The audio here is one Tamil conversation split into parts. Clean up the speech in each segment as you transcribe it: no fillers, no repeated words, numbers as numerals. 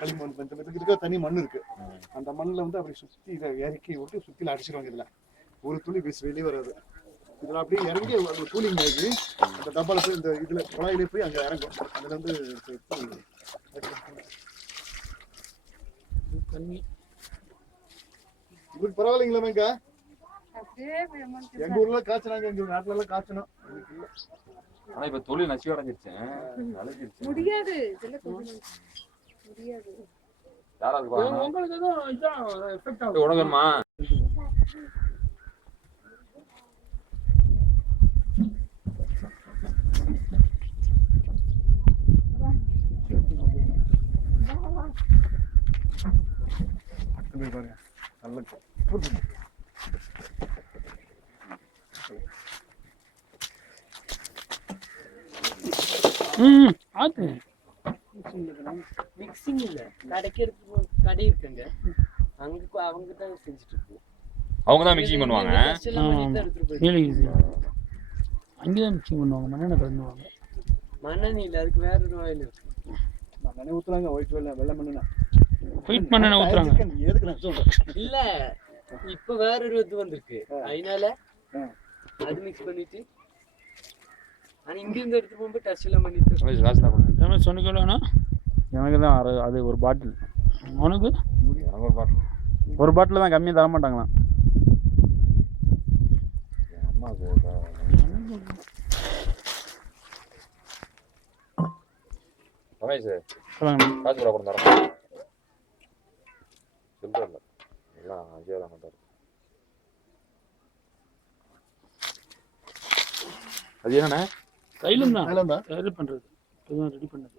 களிமண் இதுக்கு தனி மண் இருக்கு. அந்த மண்ணில் வந்து அப்படி சுற்றி இதை இறக்கி விட்டு சுற்றில அடிச்சிருவாங்க. இதில் ஒரு துளி வெளியே வராது. இதில் அப்படியே இறங்கி அந்த கூலிங் ஆகி அந்த டப்பாவில் போய் இந்த இதில் குழாயிலே போய் அங்கே இறங்கும். அதில் வந்து உங்களுக்கு பரவாயில்லைங்களா மேங்கா? எங்க ஊர்ல காய்ச்சினாங்க, எங்க நாட்டுல எல்லாம் காய்ச்சணும். ஆனா இப்ப தொழில் நச்சு அடைஞ்சிருச்சு. முடியாது உங்களுக்கு உடம்புமா பாருங்க நல்ல ஆத்து மிக்சிங் இல்ல, கடைக்கு கடை இருக்குங்க, அங்க அவங்க தான் செஞ்சுட்டு இருக்கோம். அவங்க தான் மிக்சிங் பண்ணுவாங்க. அங்கேதான் மிக்சிங் பண்ணுவாங்க, மண்ணெண்ணெய் கலந்துவாங்க. மண்ணெண்ணெய் இல்ல, அதுக்கு வேற ஒரு ஆயில் இருக்கு. மண்ணெண்ணெய் ஊத்துறாங்க, ஒயிட் வெள்ளை மண்ணெண்ணெய். ஒயிட் மண்ணெண்ணெய் ஊத்துறாங்க. எதுக்கு நான் சொல்றேன் இல்ல, இப்ப வேற ஒரு இது வந்திருக்கு, அதனால அது மிக்ஸ் பண்ணிட்டு ஆனா இங்க இருந்து எடுத்து போகும்போது டச் எல்லாம் பண்ணிட்டு சொன்னிக்கலன்னா எனக்கு தான் அது ஒரு பாட்டில். உனக்கு ஒரு பாட்டில் தான், கம்மியாக தர மாட்டாங்களாம். அது என்னண்ணே? தைலம் தான் ரெடி பண்றது, இப்பதான் ரெடி பண்ணது.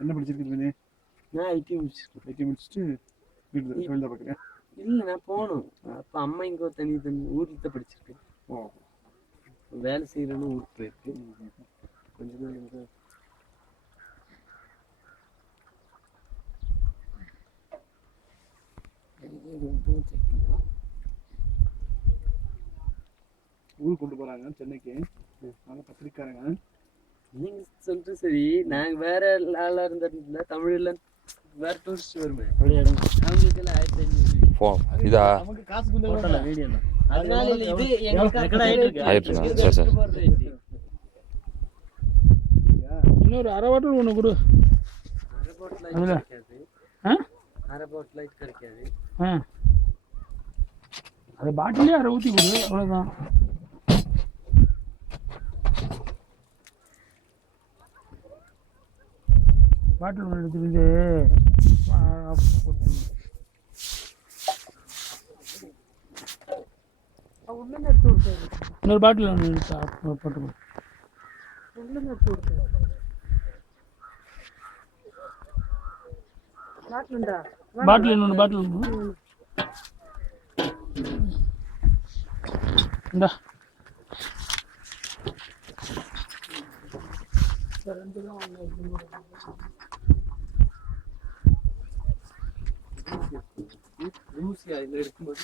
என்ன படிச்சிருக்கீங்க? நான் ஐடி முடிச்சுட்டு வீட்டில் தான் பார்க்குறேன். இல்லை, நான் போகணும். அப்போ அம்மா இங்கே தனி ஊரில் தான் படிச்சிருக்கேன். வேலை செய்கிறேன்னு ஊருக்கு போயிருக்கு. கொஞ்ச நாள் வந்து ஊருக்கு கொண்டு போகிறாங்க சென்னைக்கு. நாங்கள் பத்திரிக்காரங்க. நீங்க சொல்லிட்டு சரி, நாங்க வேற ஆளா இருந்தா தமிழ்ல வேற டூரிஸ்ட் வருமே, அவங்களுக்கு எல்லாம் 1500 இதா நமக்கு காசு கொஞ்சம் வீடியோ தான். அதனால இல்ல, இது எங்களுக்கு இன்னொரு அரை பாட்டில் ஒன்று கொடு. அரை பாட்டில் கிடைக்காது. அரை பாட்டில் கிடைக்காது. அது பாட்டிலே அரை ஊற்றி கொடு, அவ்வளோதான். பாட்டில் ஒன்று எடுத்துக்கிட்டு இன்னொரு பாட்டில் ஒன்று போட்டு பாட்டில் இன்னொன்று பாட்டில் இந்தா ஊசி அதில் எடுக்கும்போது